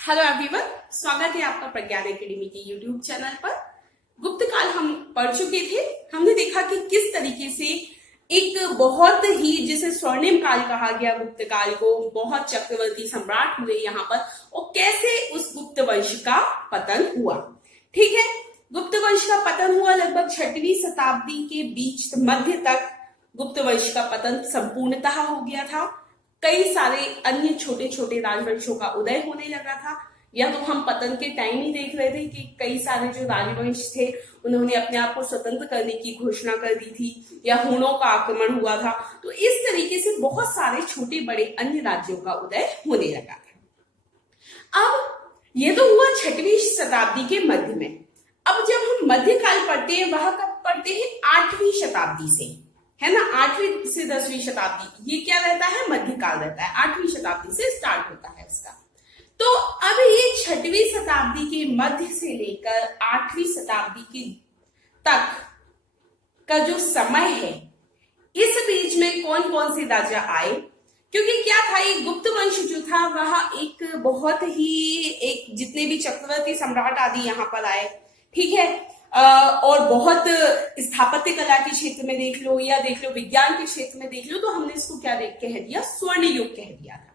Hello everyone, स्वागत है आपका प्रज्ञान एकेडमी के यूट्यूब चैनल पर। गुप्त काल हम पढ़ चुके थे। हमने देखा कि किस तरीके से एक बहुत ही जिसे स्वर्णिम काल कहा गया गुप्त काल को, बहुत चक्रवर्ती सम्राट हुए यहाँ पर, और कैसे उस गुप्त वंश का पतन हुआ। ठीक है, गुप्त वंश का पतन हुआ लगभग 6वीं शताब्दी के बीच मध्य तक। गुप्त वंश का पतन संपूर्णतः हो गया था। कई सारे अन्य छोटे छोटे राजवंशों का उदय होने लगा था। यह तो हम पतन के टाइम ही देख रहे थे कि कई सारे जो राजवंश थे उन्होंने अपने आप को स्वतंत्र करने की घोषणा कर दी थी, या हुणों का आक्रमण हुआ था। तो इस तरीके से बहुत सारे छोटे बड़े अन्य राज्यों का उदय होने लगा था। अब ये तो हुआ 6वीं शताब्दी के मध्य में। अब जब हम मध्यकाल पढ़ते हैं, वह कब पढ़ते हैं? 8वीं शताब्दी से, है ना। 8वीं से 10वीं शताब्दी, ये क्या रहता है? मध्यकाल रहता है। 8वीं शताब्दी से स्टार्ट होता है इसका। तो अब ये 6वीं शताब्दी के मध्य से लेकर 8वीं शताब्दी के तक का जो समय है, इस बीच में कौन कौन से राजा आए? क्योंकि क्या था, ये गुप्त वंश जो था वह एक बहुत ही जितने भी चक्रवर्ती सम्राट आदि यहाँ पर आए, ठीक है, और बहुत स्थापत्य कला के क्षेत्र में देख लो या देख लो विज्ञान के क्षेत्र में देख लो, तो हमने इसको क्या कह दिया? स्वर्ण युग कह दिया था।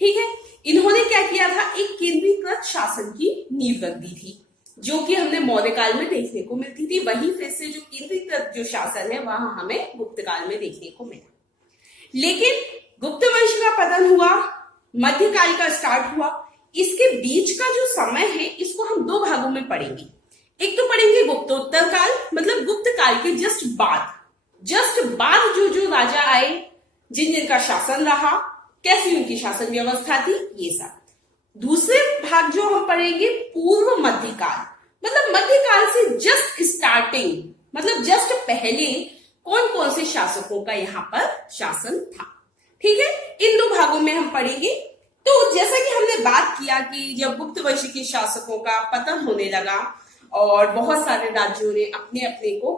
ठीक है, इन्होंने क्या किया था? एक केंद्रीकृत शासन की नींव रख दी थी, जो कि हमने मौर्य काल में देखने को मिलती थी। वही फिर से जो केंद्रीकृत जो शासन है वह हमें गुप्त काल में देखने को मिला। लेकिन गुप्त वंश का पतन हुआ, मध्यकाल का स्टार्ट हुआ। इसके बीच का जो समय है इसको हम दो भागों में पढ़ेंगे। एक तो पढ़ेंगे गुप्तोत्तर काल, मतलब गुप्त काल के जस्ट बाद जो राजा आए, जिनका शासन रहा, कैसी उनकी शासन व्यवस्था थी, ये सब। दूसरे भाग जो हम पढ़ेंगे पूर्व मध्यकाल, मतलब मध्यकाल से जस्ट स्टार्टिंग, मतलब जस्ट पहले कौन कौन से शासकों का यहाँ पर शासन था। ठीक है, इन दो भागों में हम पढ़ेंगे। तो जैसा कि हमने बात किया कि जब गुप्त वंश के शासकों का पतन होने लगा और बहुत सारे राज्यों ने अपने अपने को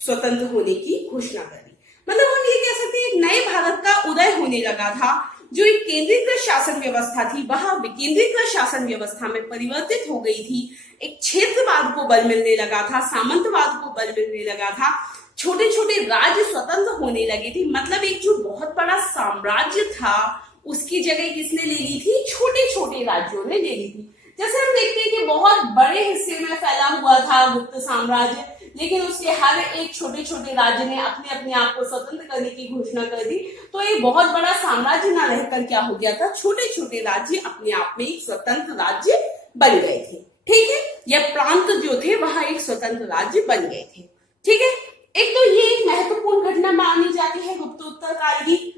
स्वतंत्र होने की घोषणा कर दी, मतलब हम ये कह सकते हैं एक नए भारत का उदय होने लगा था। जो एक केंद्रीकृत शासन व्यवस्था थी वह विकेंद्रीकृत शासन व्यवस्था में परिवर्तित हो गई थी। एक क्षेत्रवाद को बल मिलने लगा था, सामंतवाद को बल मिलने लगा था, छोटे छोटे राज्य स्वतंत्र होने लगे थे। मतलब एक जो बहुत बड़ा साम्राज्य था उसकी जगह किसने ले ली थी? छोटे छोटे राज्यों ने ले ली थी। जैसे हम देखते हैं कि बहुत बड़े हिस्से में फैला हुआ था गुप्त साम्राज्य, लेकिन उसके हर एक छोटे छोटे राज्य ने अपने अपने आप को स्वतंत्र करने की घोषणा कर दी। तो एक बहुत बड़ा साम्राज्य ना रहकर क्या हो गया था? छोटे छोटे राज्य अपने आप में एक स्वतंत्र राज्य बन गए थे। ठीक है, यह प्रांत जो थे वह एक स्वतंत्र राज्य बन गए थे। ठीक है, एक तो ये एक महत्वपूर्ण घटना मानी जाती है गुप्तोत्तर काल की।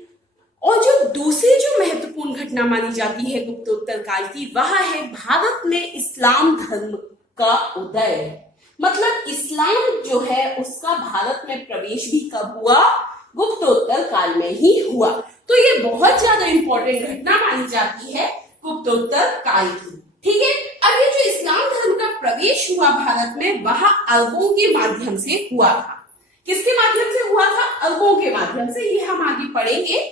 और जो दूसरी जो महत्वपूर्ण घटना मानी जाती है गुप्तोत्तर काल की, वह है भारत में इस्लाम धर्म का उदय। मतलब इस्लाम जो है उसका भारत में प्रवेश भी कब हुआ? गुप्तोत्तर काल में ही हुआ। तो ये बहुत ज्यादा इंपॉर्टेंट घटना मानी जाती है गुप्तोत्तर काल की। ठीक है, अब ये जो इस्लाम धर्म का प्रवेश हुआ भारत में, वह अरबों के माध्यम से हुआ था। किसके माध्यम से हुआ था? अरबों के माध्यम से। ये हम आगे पढ़ेंगे।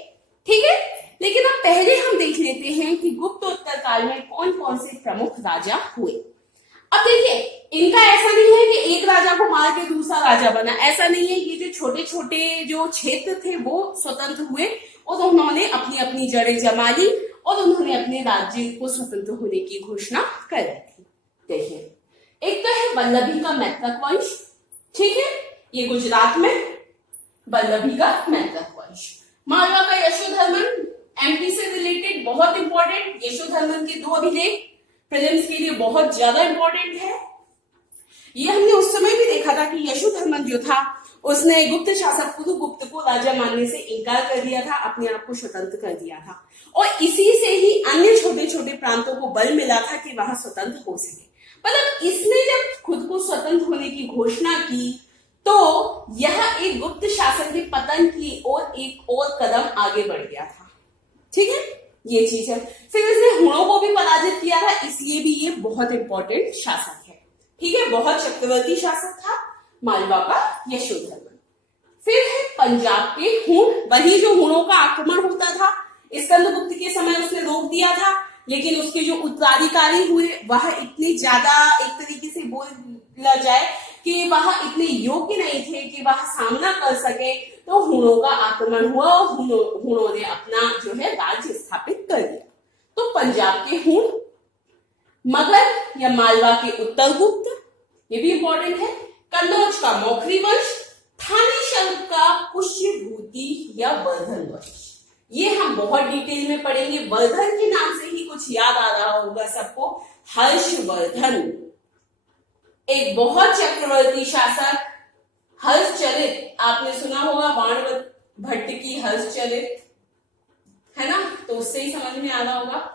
ठीक है, लेकिन अब पहले हम देख लेते हैं कि गुप्तोत्तर काल में कौन कौन से प्रमुख राजा हुए। अब देखिए, इनका ऐसा नहीं है कि एक राजा को मार के दूसरा राजा बना, ऐसा नहीं है। ये जो छोटे छोटे जो क्षेत्र थे वो स्वतंत्र हुए और उन्होंने अपनी अपनी जड़ें जमा ली और उन्होंने अपने राज्य को स्वतंत्र होने की घोषणा कर दी थी। देखिए, एक तो है वल्लभी का मैत्रक वंश। ठीक है, ये गुजरात में वल्लभी का मैत्रक वंश। मालवा का यशोधर्मन, एमपी से रिलेटेड, बहुत इंपॉर्टेंट। यशोधर्मन के 2 अभिलेख प्रीलिम्स के लिए बहुत ज्यादा इंपॉर्टेंट है। ये हमने उस समय भी देखा था कि यशोधर्मन जो था उसने गुप्त शासक पुरुगुप्त को राजा मानने से इनकार कर दिया था, अपने आप को स्वतंत्र कर दिया था, और इसी से ही अन्य छोटे छोटे प्रांतों को बल मिला था कि वह स्वतंत्र हो सके। मतलब इसने जब खुद को स्वतंत्र होने की घोषणा की तो यह एक गुप्त शासन के पतन की ओर एक और कदम आगे बढ़ गया था। ठीक है, ये चीज है। फिर इसने हुणों को भी पराजित किया था, इसलिए भी ये बहुत इंपॉर्टेंट शासक है। ठीक है, बहुत चक्रवर्ती शासक था मालवा का यशोधर्मन। फिर है पंजाब के हुण, वही जो हुणों का आक्रमण होता था स्कंदगुप्त के समय उसने रोक दिया था, लेकिन उसके जो उत्तराधिकारी हुए वह इतने ज्यादा एक तरीके से बोला जाए कि वह इतने योग्य नहीं थे कि वह सामना कर सके, तो हुणों का आक्रमण हुआ और हुणों ने अपना जो है राज्य स्थापित कर दिया। तो पंजाब के हुण, मगध या मालवा के उत्तरगुप्त, ये भी इंपॉर्टेंट है, कन्नौज का मौखरी वंश, थानेश्वर का पुष्यभूति या वर्धन वंश। ये हम बहुत डिटेल में पढ़ेंगे। वर्धन के नाम से ही कुछ याद आ रहा होगा सबको, हर्षवर्धन, एक बहुत चक्रवर्ती शासक। हर्षचरित आपने सुना होगा, बाण भट्ट की हर्षचरित, है ना, तो उससे ही समझ में आ रहा होगा।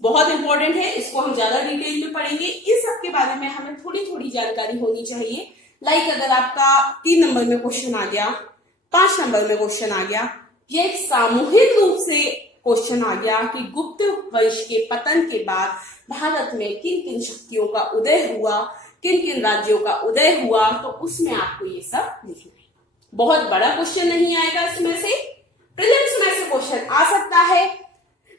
बहुत इंपॉर्टेंट है, इसको हम ज्यादा डिटेल में पढ़ेंगे। इस सब के बारे में हमें थोड़ी थोड़ी जानकारी होनी चाहिए। लाइक अगर आपका 3 नंबर में क्वेश्चन आ गया, 5 नंबर में क्वेश्चन आ गया, या एक सामूहिक रूप से क्वेश्चन आ गया कि गुप्त वंश के पतन के बाद भारत में किन किन शक्तियों का उदय हुआ, किन किन राज्यों का उदय हुआ, तो उसमें आपको ये सब लिखना है। बहुत बड़ा क्वेश्चन नहीं आएगा इसमें से, प्रीलिम्स में से क्वेश्चन आ सकता है।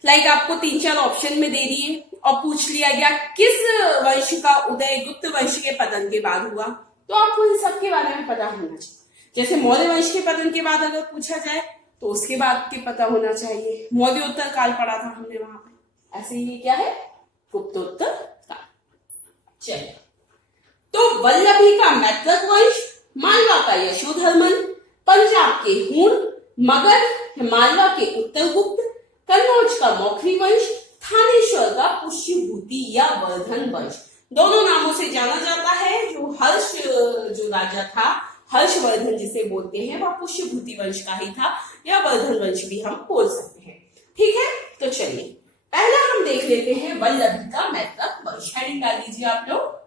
लाइक आपको 3-4 ऑप्शन में दे दिए और पूछ लिया गया किस वंश का उदय गुप्त वंश के पतन के बाद हुआ, तो आपको इन सब के बारे में पता होना चाहिए। जैसे मौर्य वंश के पतन के बाद अगर पूछा जाए तो उसके बाद के पता होना चाहिए। मौर्योत्तर काल पढ़ा था हमने वहां पे, ऐसे ही क्या है, गुप्तोत्तर काल। चलिए, तो वल्लभी का मैत्रक वंश, मालवा का यशोधर्मन, पंजाब के हुण, मगध मालवा के उत्तरगुप्त, कन्नौज का मौखरी वंश, थानेश्वर का पुष्यभूति या वर्धन वंश। दोनों नामों से जाना जाता है। जो हर्ष जो राजा था, हर्षवर्धन जिसे बोलते हैं, वह पुष्यभूति वंश का ही था, या वर्धन वंश भी हम बोल सकते हैं। ठीक है, तो चलिए पहला हम देख लेते हैं वल्लभी का मैत्रक वंश। हेडिंग डाल दीजिए आप लोग,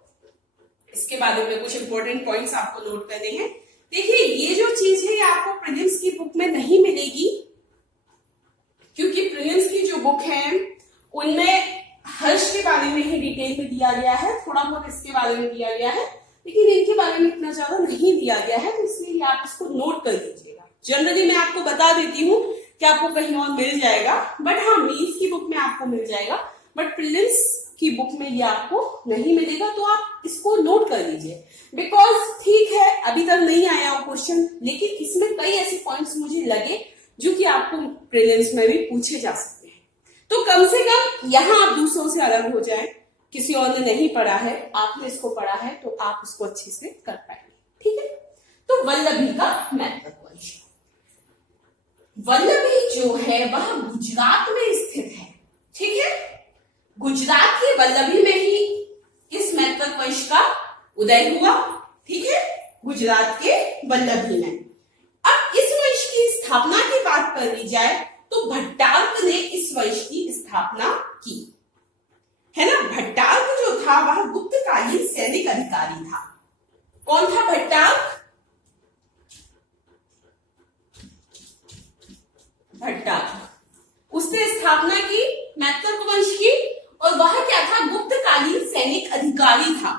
इसके बारे में कुछ इंपॉर्टेंट पॉइंट्स आपको नोट करने हैं। देखिए, ये जो चीज है ये आपको प्रीलिम्स की बुक में नहीं मिलेगी, क्योंकि प्रीलिम्स की जो बुक है उनमें हर्ष के बारे में ही डिटेल में दिया गया है, थोड़ा बहुत इसके बारे में दिया गया है, लेकिन इनके बारे में इतना ज्यादा नहीं दिया गया है, तो इसलिए आप इसको नोट कर लीजिएगा। जनरली मैं आपको बता देती हूँ कि आपको कहीं और मिल जाएगा, बट हाँ मेंस की बुक में आपको मिल जाएगा, बट प्रीलिम्स की बुक में ये आपको नहीं मिलेगा, तो आप इसको नोट कर लीजिए। बिकॉज ठीक है, अभी तक नहीं आया वो क्वेश्चन, लेकिन इसमें कई ऐसे पॉइंट्स मुझे लगे जो कि आपको प्रीलिम्स में भी पूछे जा सकते हैं। तो कम से कम यहाँ आप दूसरों से अलग हो जाए, किसी और ने नहीं पढ़ा है, आपने इसको पढ़ा है, तो आप इसको अच्छे से कर पाएंगे। ठीक है, तो वल्लभी का मैत्रक वंश, वल्लभी जो है वह गुजरात में स्थित है। ठीक है, गुजरात के वल्लभी में ही इस मैत्रक वंश का उदय हुआ। ठीक है, गुजरात के वल्लभी में। अब इस वंश की स्थापना की बात कर ली जाए तो भट्टार्क ने इस वंश की स्थापना की, है ना। भट्टार्क जो था वह गुप्तकालीन सैनिक अधिकारी था। कौन था भट्टार्क? भट्टार्क, उसने स्थापना की मैत्रक वंश की, और वह क्या था, गुप्तकालीन सैनिक अधिकारी था।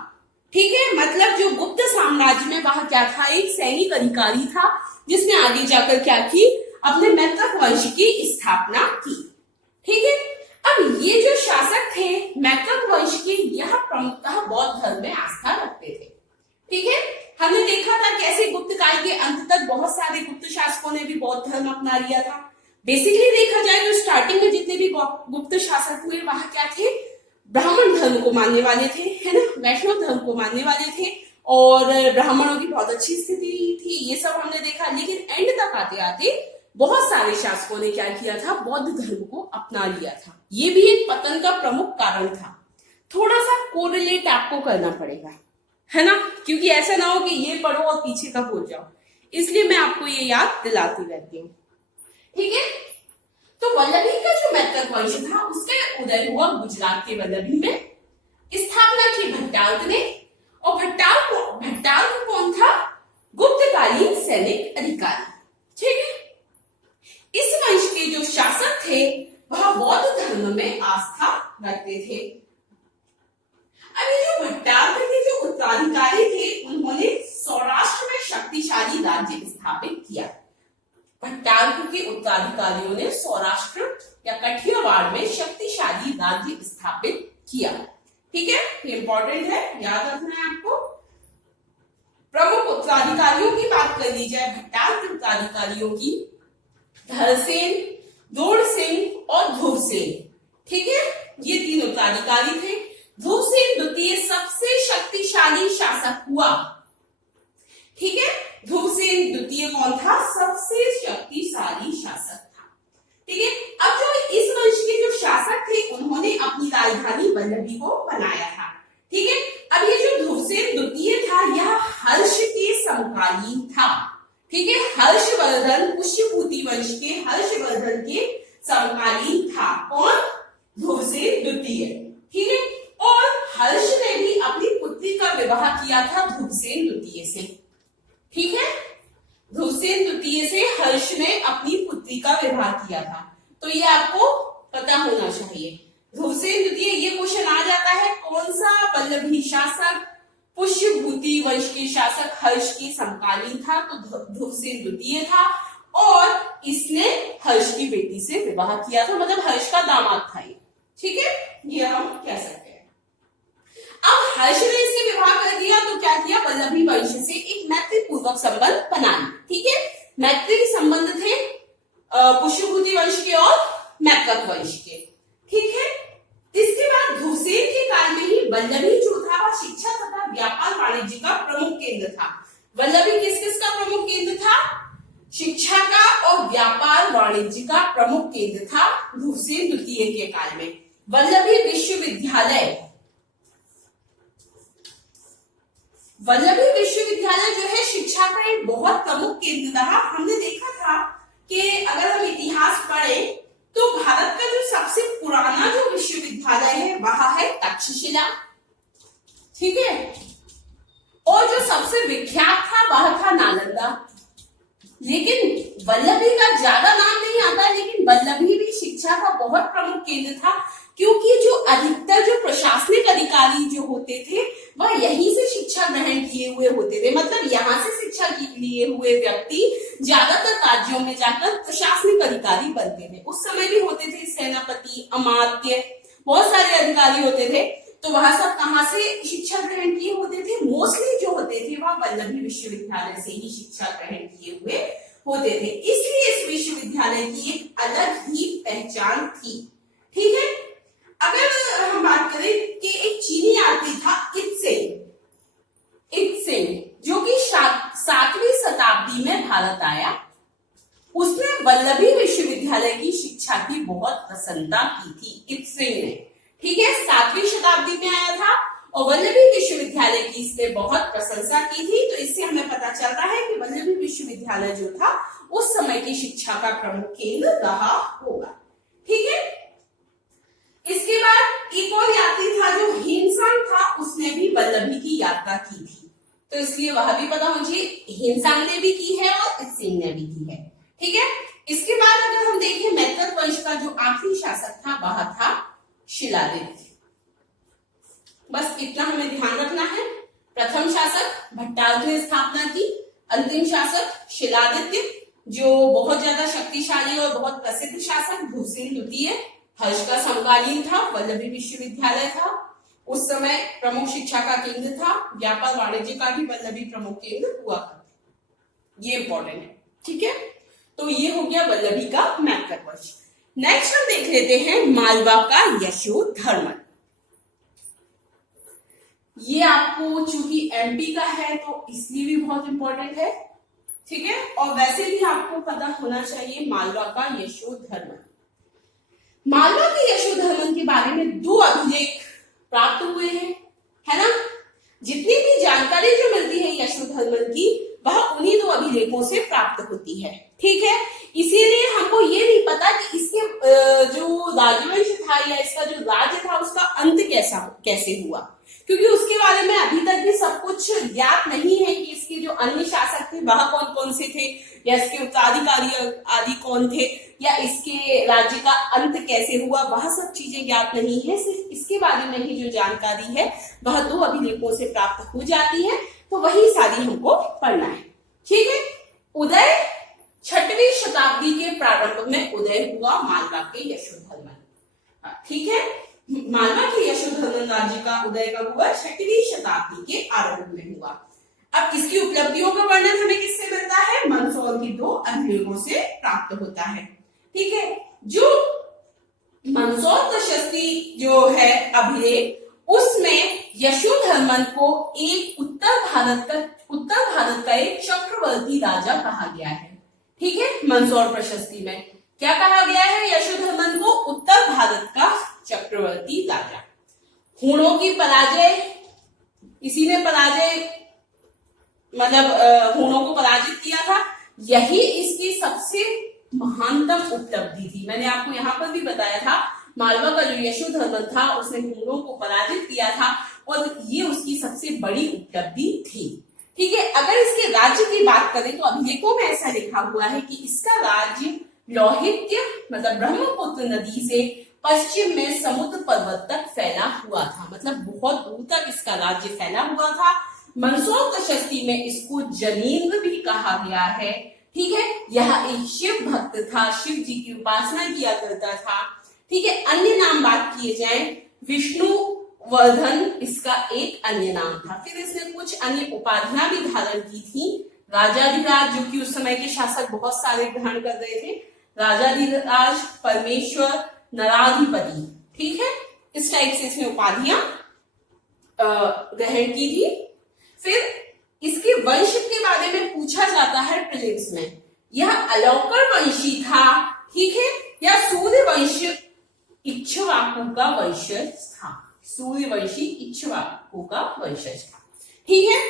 ठीक है, मतलब जो गुप्त साम्राज्य में वह क्या था, एक सैनिक अधिकारी था, जिसने आगे जाकर क्या की, अपने मैत्रक वंश की स्थापना की। ठीक है, अब ये जो शासक थे मैत्रक वंश के, यह प्रमुखतः बौद्ध धर्म में आस्था रखते थे। ठीक है, हमने देखा था कैसे गुप्त काल के अंत तक बहुत सारे गुप्त शासकों ने भी बौद्ध धर्म अपना लिया था। बेसिकली देखा जाए तो स्टार्टिंग में जितने भी गुप्त शासक हुए वह क्या थे, ब्राह्मण धर्म को मानने वाले थे, है ना, वैष्णव धर्म को मानने वाले थे, और ब्राह्मणों की बहुत अच्छी स्थिति थी, ये सब हमने देखा। लेकिन एंड तक आते आते बहुत सारे शासकों ने क्या किया था, बौद्ध धर्म को अपना लिया था। ये भी एक पतन का प्रमुख कारण था। थोड़ा सा कोरिलेट आपको करना पड़ेगा, है ना, क्योंकि ऐसा ना हो कि ये पढ़ो और पीछे का भूल जाओ, इसलिए मैं आपको ये याद दिलाती रहती हूँ। ठीक है, तो वल्लभी का जो मैत्रक वंश था उसका उदय हुआ गुजरात के वल्लभी में। स्थापना की भट्टार्क ने, और भट्टार्क कौन था, गुप्तकालीन सैनिक अधिकारी। ठीक है, इस वंश के जो शासक थे वह बौद्ध धर्म में आस्था रखते थे। अब ये जो भट्टार्क के जो उत्तराधिकारी थे, उन्होंने सौराष्ट्र में शक्तिशाली राज्य स्थापित किया। भट्टारक के उत्तराधिकारियों ने सौराष्ट्र या कठियावाड़ में शक्तिशाली राज्य स्थापित किया। ठीक है, ये इंपॉर्टेंट है, याद रखना है आपको। प्रमुख उत्तराधिकारियों की बात कर ली जाए, भट्टारक के उत्तराधिकारियों की, धरसेन, दोड़सेन और ध्रुवसेन। ठीक है, ये तीन उत्तराधिकारी थे। ध्रुवसेन द्वितीय सबसे शक्तिशाली शासक हुआ। ठीक है, ध्रुवसेन द्वितीय कौन था? सबसे शक्तिशाली शासक था। ठीक है, अब जो इस वंश के जो शासक थे उन्होंने अपनी राजधानी वल्लभी को बनाया था। ठीक है, अब ये जो ध्रुवसेन द्वितीय था यह हर्ष के समकालीन था। ठीक है, हर्षवर्धन, पुष्यभूति वंश के हर्षवर्धन के समकालीन था। कौन? ध्रुवसेन द्वितीय। ठीक है, और हर्ष ने भी अपनी पुत्री का विवाह किया था ध्रुवसेन द्वितीय से। ठीक है, ध्रुवसेन द्वितीय से हर्ष ने अपनी पुत्री का विवाह किया था, तो ये आपको पता होना चाहिए। ध्रुवसेन द्वितीय, ये क्वेश्चन आ जाता है, कौन सा वल्लभी शासक पुष्यभूति वंश के शासक हर्ष के समकालीन था? तो ध्रुवसेन द्वितीय था, और इसने हर्ष की बेटी से विवाह किया था, मतलब हर्ष का दामाद था ये। ठीक है, ये हम कह सकते हैं। अब हर्ष ने इससे विवाह कर दिया तो क्या किया? वल्लभी वंश से एक मैत्री पूर्वक संबंध बना लिया। ठीक है, मैत्री संबंध थे पुष्यभूति वंश के और मैत्रक वंश के। ठीक है, इसके बाद ध्रुवसेन के काल में ही वल्लभी जो था वह शिक्षा तथा व्यापार वाणिज्य का प्रमुख केंद्र था। वल्लभी किस किस का प्रमुख केंद्र था? शिक्षा का और व्यापार वाणिज्य का प्रमुख केंद्र था ध्रुवसेन द्वितीय के काल में। वल्लभी विश्वविद्यालय, वल्लभी विश्वविद्यालय जो है शिक्षा का एक बहुत प्रमुख केंद्र रहा। हमने देखा था कि अगर हम इतिहास पढ़ें तो भारत का जो सबसे पुराना जो विश्वविद्यालय है वह है तक्षशिला। ठीक है, और जो सबसे विख्यात था वह था नालंदा। लेकिन वल्लभी का ज्यादा नाम नहीं आता, लेकिन वल्लभी भी शिक्षा का बहुत प्रमुख केंद्र था, क्योंकि जो अधिकतर जो प्रशासनिक अधिकारी जो होते थे वह यहीं से शिक्षा ग्रहण किए हुए होते थे। मतलब यहाँ से शिक्षा लिए हुए व्यक्ति ज्यादातर राज्यों में जाकर प्रशासनिक अधिकारी बनते थे। उस समय भी होते थे सेनापति, अमात्य, बहुत सारे अधिकारी होते थे। तो वह सब कहाँ से शिक्षा ग्रहण किए होते थे? मोस्टली जो होते थे वह वल्लभी विश्वविद्यालय से ही शिक्षा ग्रहण किए हुए होते थे। इसलिए इस विश्वविद्यालय की एक अलग ही पहचान थी। ठीक है, अगर हम बात करें कि एक चीनी यात्री था इत्सेन, जो कि 7वीं शताब्दी में भारत आया, उसने वल्लभी विश्वविद्यालय की शिक्षा की बहुत प्रशंसा की थी इत्सेन ने। ठीक है, 7वीं शताब्दी में आया था और वल्लभी विश्वविद्यालय की इसने बहुत प्रशंसा की थी। तो इससे हमें पता चलता है कि वल्लभी विश्वविद्यालय जो था उस समय की शिक्षा का प्रमुख केंद्र रहा होगा। ठीक है, इसके बाद एक और यात्री था जो हिमसांग था, उसने भी वल्लभी की यात्रा की थी, तो इसलिए वह भी पता होना चाहिए। हिमसांग ने भी की है और इत्सेन ने भी की है। ठीक है, इसके बाद अगर हम देखें मैत्रक वंश का जो आखिरी शासक था वह था शिलादित्य। बस इतना हमें ध्यान रखना है। प्रथम शासक भट्टारक ने स्थापना की, अंतिम शासक शिलादित्य जो बहुत ज्यादा शक्तिशाली और बहुत प्रसिद्ध शासक ध्रुवसेन द्वितीय, हर्ष का समकालीन था, वल्लभी विश्वविद्यालय था, उस समय प्रमुख शिक्षा का केंद्र था, व्यापार वाणिज्य का भी वल्लभी प्रमुख केंद्र हुआ था। ये इंपॉर्टेंट है। ठीक है, तो ये हो गया वल्लभी का मैत्रक वंश। नेक्स्ट हम देख लेते हैं मालवा का यशोधर्मन। ये आपको चूंकि एमपी का है तो इसलिए भी बहुत इंपॉर्टेंट है। ठीक है, और वैसे भी आपको पता होना चाहिए मालवा का यशोधर्मन। मालवा के यशोधर्मन के बारे में 2 अभिलेख प्राप्त हुए हैं, है ना। जितनी भी जानकारी जो मिलती है यशोधर्मन की वह उन्हीं 2 अभिलेखों से प्राप्त होती है। ठीक है, इसीलिए हमको ये नहीं पता कि इसके जो राजवंश था या इसका जो राज्य था उसका अंत कैसे हुआ, क्योंकि उसके बारे में अभी तक भी सब कुछ ज्ञात नहीं है कि इसके जो अन्य शासक थे वह कौन कौन से थे, या इसके उत्तराधिकारी आदि कौन थे, या इसके राज्य का अंत कैसे हुआ, वह सब चीजें ज्ञात नहीं है। सिर्फ इसके बारे में ही जो जानकारी है वह 2 अभिलेखों से प्राप्त हो जाती है, तो वही सारी हमको पढ़ना है। ठीक है, उदय 6वीं शताब्दी के प्रारंभ में उदय हुआ मालवा के यशोधर्मन। ठीक है, मालवा के यशोधर्मन राज्य का उदय कब हुआ? 6वीं शताब्दी के आरंभ में हुआ। अब इसकी उपलब्धियों का वर्णन हमें किससे मिलता है? मंदसौर की 2 अभिलेखों से प्राप्त होता है। ठीक है, जो मंदसौर प्रशस्ति जो है अभिलेख, उसमें यशोधर्मन को एक उत्तर भारत का एक चक्रवर्ती राजा कहा गया है। ठीक है, मंदसौर प्रशस्ति में क्या कहा गया है? यशोधर्मन को उत्तर भारत का चक्रवर्ती राजा। हूणों की पराजय, इसी ने पराजय मतलब हूणों को पराजित किया था, यही इसकी सबसे महानतम उपलब्धि थी। मैंने आपको यहाँ पर भी बताया था, मालवा का जो यशोधर्मन था उसने हूणों को पराजित किया था और ये उसकी सबसे बड़ी उपलब्धि थी। ठीक है, अगर इसके राज्य की बात करें तो अभिलेखों में ऐसा लिखा हुआ है कि इसका राज्य लौहित्य मतलब ब्रह्मपुत्र नदी से पश्चिम में समुद्र पर्वत तक फैला हुआ था, मतलब बहुत दूर तक इसका राज्य फैला हुआ था। मंदसौर प्रशस्ति में इसको जनेंद्र भी कहा गया है। ठीक है, यह एक शिव भक्त था, शिव जी की उपासना किया करता था। ठीक है, अन्य नाम बात किए जाए, विष्णुवर्धन इसका एक अन्य नाम था। फिर इसने कुछ अन्य उपाधियां भी धारण की थी। राजाधिराज, जो कि उस समय के शासक बहुत सारे ग्रहण कर रहे थे, राजाधिराज, परमेश्वर, नराधिपति। ठीक है, इस टाइप से इसने उपाधियां ग्रहण की थी। फिर इसके वंश के बारे में पूछा जाता है प्रीलिम्स में, यह अलौकर वंशी था। ठीक है, या सूर्यवंश इक्ष्वाकु का वंशज था, सूर्यवंशी इक्ष्वाकु का वंशज था। ठीक है,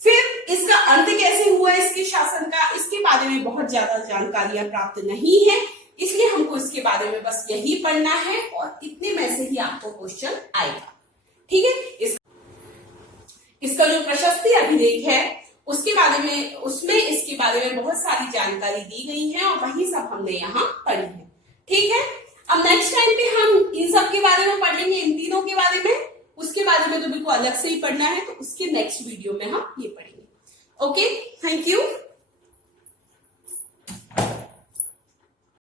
फिर इसका अंत कैसे हुआ इसके शासन का, इसके बारे में बहुत ज्यादा जानकारियां प्राप्त नहीं है, इसलिए हमको इसके बारे में बस यही पढ़ना है और इतने में से ही आपको क्वेश्चन आएगा। ठीक है, इसका जो प्रशस्ति अभिलेख है उसके बारे में, उसमें इसके बारे में बहुत सारी जानकारी दी गई है और वही सब हमने यहाँ पढ़ी है। ठीक है, अब नेक्स्ट टाइम पे हम इन सब के बारे में पढ़ेंगे, इन तीनों के बारे में। उसके बारे में तो बिल्कुल अलग से ही पढ़ना है, तो उसके नेक्स्ट वीडियो में हम ये पढ़ेंगे। Okay, thank you.